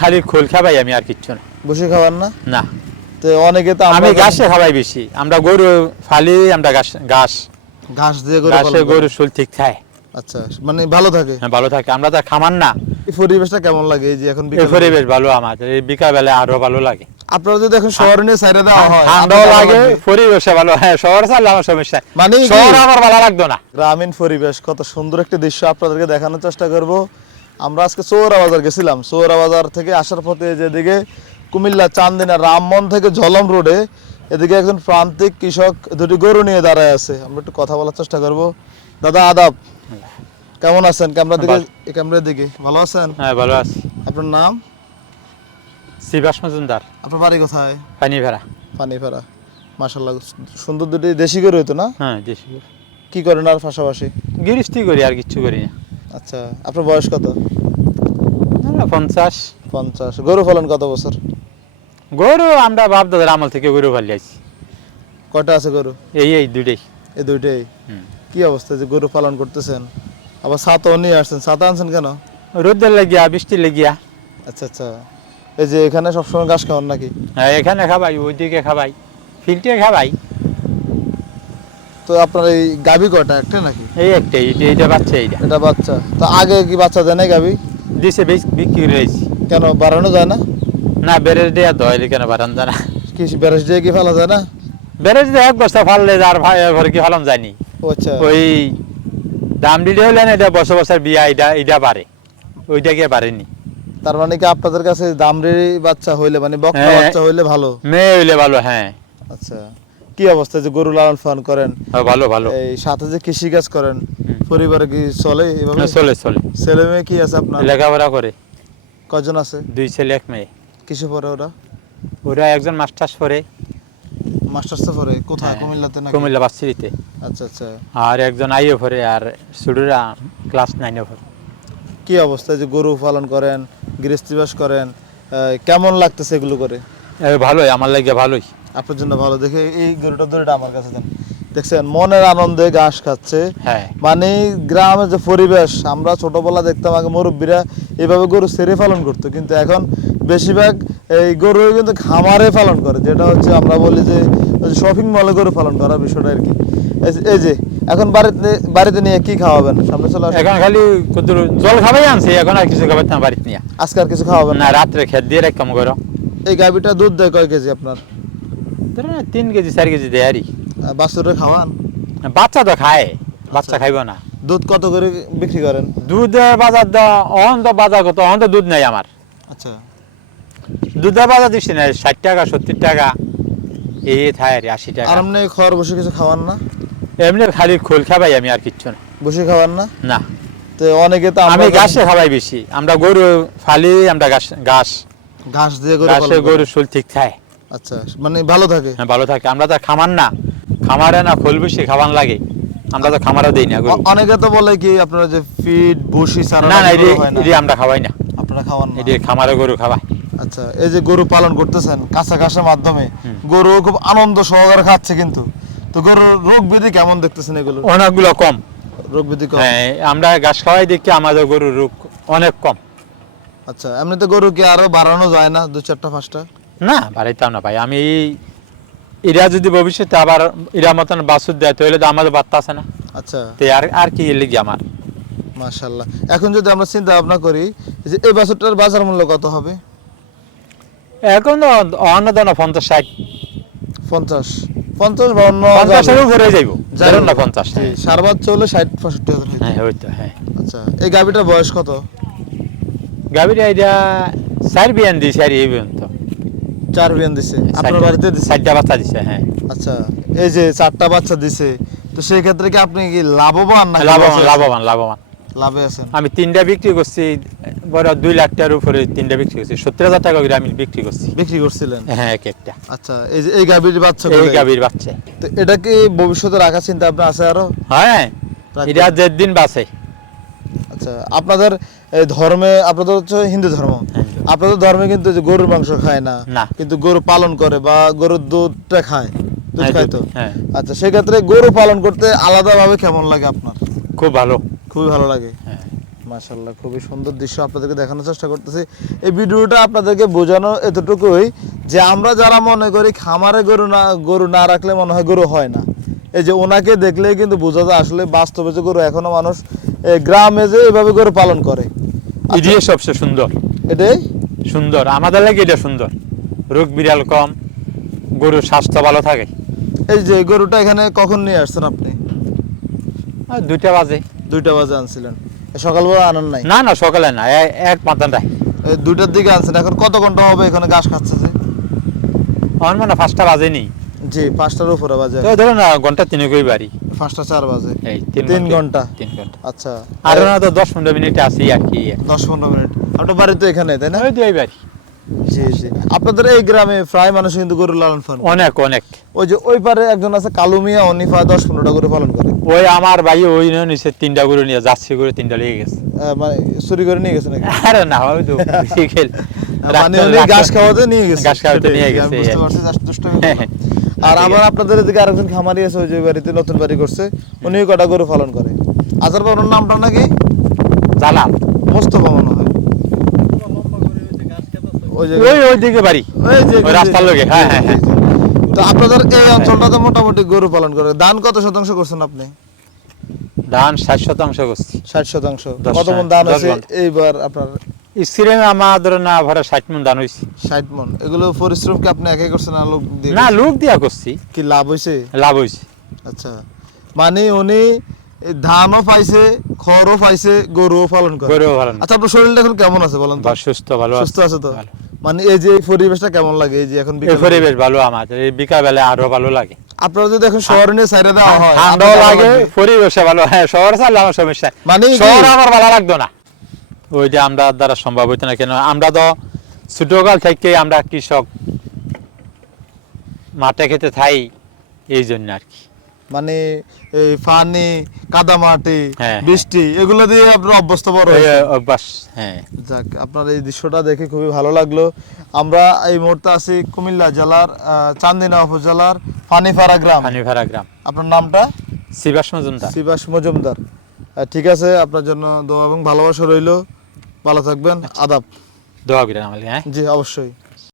খালি খোল খাবাই আমি, আর কিচ্ছু না। বসে খাবার না? না, তো অনেকে তো আমি ঘাসে খাবাই বেশি। আমরা গরু ফালি, আমরা ঘাস ঘাস ঘাস দিয়ে গরু ঘাসে পালন গরু করেন। শুল ঠিক খায়। আচ্ছা, মানে ভালো থাকে। হ্যাঁ, ভালো থাকে। আমরা তো খামার না। এই পরিবেশটা কেমন লাগে এই যে এখন এই বিকেল? পরিবেশ ভালো আমাদের, এই বিকাল বেলা আরো ভালো লাগে। আপনারা যদি এখন শহরে নিয়ে সাইডে দেওয়া হয়, ঠান্ডাও আপনার লাগে, কেমন লাগবে? পরিবেশে ভালো। হ্যাঁ, শহরে চাইলে আমার সমস্যা, মানে কি? শহর আমার ভালো লাগতো না। গ্রামীণ পরিবেশ, কত সুন্দর একটি দৃশ্য আপনাদেরকে দেখানোর চেষ্টা করব। আমরা আজকে চৌরা বাজার গেছিলাম। চৌরা বাজার থেকে আসার পথে যেদিকে কুমিল্লা চান্দিনা রামমন থেকে ঝলম রোডে, এদিকে একজন প্রান্তিক কৃষক দুটি গরু নিয়ে দাঁড়ায় আছে। আমরা একটু কথা বলার চেষ্টা করব। দাদা আদাব, কেমন আছেন? ক্যামেরার দিকে ভালো আছেন? হ্যাঁ, ভালো আছি। আপনার নাম? শিবাস মজুমদার, আপনার বাড়ি কোথায়? পানিভেড়া। পানিপাড়া। মাশাআল্লাহ, সুন্দর দুটি দেশি গরু হতো না? হ্যাঁ, দেশি গরু। কি করেন আর পাশাপাশি? গৃহস্থী করি, আর কিচ্ছু করি না। আচ্ছা, আপনার বয়স কত? 50। 50। গরু পালন কত বছর? গরু আমরা বাপ দাদার আমল থেকে গরু পালি আছি। কয়টা আছে গরু? এই দুইটাই। এই দুইটাই। হুম। কি অবস্থা যে গরু পালন করতেছেন? আবার ছাতাও নিয়ে আসছেন, ছাতা আনছেন কেন? রোদের লাগিয়া, বৃষ্টি লাগিয়া। আচ্ছা আচ্ছা, এই যে এখানে সবসময় ঘাস খাওয়ান নাকি? হ্যাঁ, এখানে খাবাই, ওইদিকে খাবাই, ফিল্টে খাবাই। তো আপনার এই গাভী কয়টা, একটা নাকি? এই একটাই, এইটা বাচ্চা, এইটা এটা বাচ্চা। তো আগে কি বাচ্চা দেয় না গাভী? দিছে, বিক্রি রয়েছি। কেন বাড়ানো যায় না? না, বেড়ে দেওয়া দহলে কেন বাড়ান জানা। কি বেরেস দিয়ে কি ফেলা যায় না? বেড়ে দিয়ে এক বস্তা ফাললে আর ভাই ঘরে কি ফলাম যায়নি। ও আচ্ছা। ওই দাম দিলে হলে না, এটা বছর বছর বিয়া, এটা বাড়ে, ওইটা গিয়ে বাড়েনি। তার মানে কি আপনাদের কাছে দামড়ি বাচ্চা হইলে, মানে বকনা হ্যাঁ। বাচ্চা হইলে ভালো? মেয়ে হইলে ভালো। হ্যাঁ। আচ্ছা, কি অবস্থা যে গরু লালন পালন করেন? হ্যাঁ, ভালো ভালো। এই সাথে যে কৃষি কাজ করেন, পরিবারে কি চলে এভাবে? চলে চলে। ছেলে মেয়ে কি আছে আপনার? লেখাপড়া করে। কয়জন আছে? 2 ছেলে 1 মেয়ে। কিসে পড়ে ওরা? ওরা একজন মাস্টার্স পড়ে। মাস্টার্স পড়ে কোথায়? হ্যাঁ, কুমিল্লাতে নাকি? কুমিল্লা ভার্সিটিতে। আচ্ছা আচ্ছা। আর একজন আইও পড়ে, আর শুডুরা ক্লাস 9-এ পড়ে। কি অবস্থা যে গরু পালন করেন, গৃহস্থীবাস করেন, কেমন লাগতেছে এগুলো করে? ভালোই, আমার লাগে ভালোই। আপনার জন্য ভালো। দেখে এই গরুটা ধরে আমার কাছে দেন। দেখছেন মনের আনন্দে ঘাস খাচ্ছে। হ্যাঁ। মানে গ্রামের যে পরিবেশ, আমরা ছোটবেলা দেখতাম আগে মুরব্বীরা এইভাবে গরু ছেড়ে পালন করতো, কিন্তু এখন বেশিরভাগ এই গরু কিন্তু খামারে পালন করে, যেটা হচ্ছে আমরা বলি যে শপিং মলে গরু পালন করা বিষয়টা আর কি। এই যে এখন বাড়িতে নিয়ে কি খাওয়াবেন? সামনে চলে আসেন। এখন খালি কত জল খাবাই আনছি, এখন আর কিছু খাবার না বাড়িতে নিয়ে। আজকে আর কিছু খাওয়াবেন না, রাত্রে খেত দিয়ে রাখ কাম করো। এই গাভীটা দুধ দেয় কয় কেজি আপনার? ধরো না, 3 কেজি 4 কেজি দেয় আরই। বাছুরে খাওয়ান? বাচ্চা তো খায়, বাচ্চা খাইব না। দুধ কত করে বিক্রি করেন? দুধের বাজার অহন তো বাজার কত, অহন তো দুধ নাই আমার। আচ্ছা, দুধের বাজার দিচ্ছি না, 60 টাকা 70 টাকা এই থায়, 80 টাকা। আর এমনি খড় বসে কিছু খাওয়ান না? এমনি খালি খোল খাবাই আমি, আর কিচ্ছু না। বসে খাওয়ান না? না, তো অনেকে তো আমি ঘাসে খাবাই বেশি। আমরা গরু ফালি, আমরা ঘাস ঘাস দিয়ে গরু ঘাসে পালন করেন। গরু শুল ঠিক খায়। আচ্ছা, মানে ভালো থাকে। হ্যাঁ, ভালো থাকে। আমরা তো খামার না, খামারে না খোল বেশি খাওয়ান লাগে। আমরা তো খামারও দেই না গরু। অনেকে তো বলে কি আপনারা যে ফিড বসি সারা না না, এটি আমরা খাওয়াই না। আপনারা খাওয়ান না? এটি খামারে গরু খাওয়াই। আচ্ছা, এই যে গরু পালন করতেছেন কাঁচা ঘাসের মাধ্যমে, গরু খুব আনন্দ সহকারে খাচ্ছে, কিন্তু তো গরুর রোগ ব্যাধি কেমন দেখতেছেন এগুলো? অনেকগুলো কম। রোগ ব্যাধি কম? হ্যাঁ, আমরা ঘাস খাওয়াই দেখি আমাদের গরুর রোগ অনেক কম। আচ্ছা, এমনিতে গরু কি আরো বাড়ানো যায় না, 2-4টা 5টা? না, বাড়াইতাম না ভাই। আমি এরা যদি ভবিষ্যতে আবার এরা মতন বাছুর দেয়, তাহলে তো আমাদের বার্তা আছে না। আচ্ছা, তো আর কি লেগে আমার। মাশাআল্লাহ। এখন যদি আমরা চিন্তা ভাবনা করি যে এই বাছুরটার বাজার মূল্য কত হবে? এখন তো অন্য দাম 50-60। 50 52 50-এর উপরে যাইব, ধরুন না 50। সার বাচ্চা হলে 60-65 হাজার। হ্যাঁ, হইতো। হ্যাঁ। আচ্ছা, এই গাভীটার বয়স কত? গাভীর আইডিয়া 4 বিয়ান দিছে, আর এই পর্যন্ত 4 বিয়ান দিছে আপনার বাড়িতে দিছে? 4টা বাচ্চা দিছে। হ্যাঁ। আচ্ছা, এই যে 4টা বাচ্চা দিছে, তো সেই ক্ষেত্রে কি আপনি কি লাভবান না? লাভবান। লাভে আছেন? আমি 3টা বিক্রি করছি, বড় 2 লাখ টাকার উপরে 3টা বিক্রি করছি। 70,000 টাকা করে আমি বিক্রি করছি। বিক্রি করছিলেন? হ্যাঁ, এক একটা। আচ্ছা, এই যে এই গাভীর বাচ্চা, এই গাভীর বাচ্চা, তো এটা কি ভবিষ্যতে রাখার চিন্তা আপনার আছে আরো? হ্যাঁ, এটা যেদিন বাঁচে। আচ্ছা, আপনাদের এই ধর্মে, আপনাদের হচ্ছে হিন্দু ধর্ম, আপনাদের ধর্মে কিন্তু যে গরুর মাংস খায় না, কিন্তু গরু পালন করে বা গরুর দুধটা খায়, দুধ খায় তো? হ্যাঁ। আচ্ছা, সেক্ষেত্রে গরু পালন করতে আলাদাভাবে কেমন লাগে আপনার? খুব ভালো। খুবই ভালো লাগে। হ্যাঁ। মাশাআল্লাহ, খুবই সুন্দর দৃশ্য আপনাদেরকে দেখানোর চেষ্টা করতেছি। এই ভিডিওটা আপনাদেরকে বোঝানো এতটুকুই যে আমরা যারা মনে করি খামারে গরু না রাখলে মনে হয় গরু হয় না, এই যে ওনাকে দেখলেই কিন্তু বোঝা যায় আসলে বাস্তবে যে গরু এখনো মানুষ গ্রামে যে এভাবে গরু পালন করে। এটাই সবচেয়ে সুন্দর, এটাই সুন্দর আমাদের লাগে এটা সুন্দর। রোগ বিড়াল কম, গরুর স্বাস্থ্য ভালো থাকে। এই যে গরুটা এখানে কখন নিয়ে আসছেন আপনি? আর 2টা বাজে। 2টা বাজে আনছিলেন, সকালবেলা আনেন নাই? না না, সকালে না, এক মাতানটাই। 2টার দিকে আনছেন, এখন কত ঘন্টা হবে এখানে ঘাস খাচ্ছে যে? আমার মনে 5টা বাজেনি, জি 5টার উপরে বাজে। তো ধরো না ঘন্টা 3 বাড়ি। 5টা 4 বাজে, এই 3 ঘন্টা। 3 ঘন্টা। আচ্ছা, আর না তো 10-15 মিনিট আসি আর কি। 10-15 মিনিট। আপনার বাড়ি তো এখানে, তাই না? ওই 2 বাড়ি। জি জি। আপনাদের এই গ্রামে প্রায় মানুষ কিন্তু গরু লালন পালন করে। অনেক অনেক। ওই যে ওই পারে একজন আছে কালু মিয়া, উনি প্রায় 10-15টা গরু পালন করে। ওই আমার ভাই ওই নিচে 3টা গরু নিয়ে যাচ্ছে, করে 3টা লেগে গেছে। মানে চুরি করে নিয়ে গেছে নাকি? আরে না, ওই তো বিকেল মানে উনি ঘাস খাওয়াতে নিয়ে গেছে। ঘাস খাওয়াতে নিয়ে সেটাই, গেছে, আমি বুঝতে এই পারছি, জাস্ট দুষ্টামি করলাম। আর আবার আপনাদের এদিকে আরেকজন খামারি আছে, ওই যে বাড়িতে নতুন বাড়ি করছে, উনিও কটা গরু পালন করে। আজার পর ওর নামটা নাকি জালাল। মোস্তফা মনে হয়। ওই যে ওই দিকে বাড়ি, ওই যে ওই রাস্তার লগে। হ্যাঁ হ্যাঁ হ্যাঁ। তো আপনাদের এই অঞ্চলটাতে মোটামুটি গরু পালন করে। ধান কত শতাংশ করছেন আপনি? ধান 60% করছি। 60%। 10 কত মন ধান 10 হয়েছে মণ। এইবার আপনার? স্ক্রিনে আমাদের না ভরে 60 মণ ধান হয়েছে। 60 মন। এগুলো পরিশ্রম কি আপনি একাই করছেন না লোক দিয়ে? না, লোক দিয়া করছি। কি লাভ হয়েছে? লাভ হয়েছে। আচ্ছা, মানে উনি এই ধানও পাইছে, খড়ও পাইছে, গরুও পালন করে। গরু ভালো না। আচ্ছা, আপনার শরীরটা এখন কেমন আছে বলেন তো? বা সুস্থ, ভালো সুস্থ আছে তো? ভালো। মানে এই যে এই পরিবেশটা কেমন লাগে, এই যে এখন এই বিকাল পরিবেশ ভালো আমাদের, এই বিকাল বেলা আরো ভালো লাগে। আপনারা যদি এখন শহরে নিয়ে সাইডে দেওয়া হয়, ঠান্ডাও আপনার কেমন লাগে, লাগবে? পরিবেশে ভালো। হ্যাঁ, শহরে চাইলে আমার সমস্যা। মানে কি? শহর আমার ভালো লাগতো না, ওই যে আমরা দ্বারা সম্ভব হইতো না। কেন আমরা তো ছোটকাল থেকে আমরা কৃষক, মাঠে খেতে থাই, এই জন্য আর কি। মানে এই পানি, কাদা মাটি, হ্যাঁ, বৃষ্টি, এগুলো দিয়ে আপনার অভ্যস্ত বড় এই হয়েছে। অভ্যাস। হ্যাঁ, যাক, আপনার এই দৃশ্যটা দেখে খুবই ভালো লাগলো। আমরা এই মুহূর্তে আছি কুমিল্লা জেলার চান্দিনা উপজেলার পানিপাড়া গ্রাম। পানিভাড়া গ্রাম। আপনার নামটা? শিবাস মজুমদার। শিবাস মজুমদার। ঠিক আছে, আপনার জন্য দোয়া এবং ভালোবাসা রইলো। ভালো থাকবেন। আদাব। দোয়া করেন আমাকে। হ্যাঁ। জি, অবশ্যই।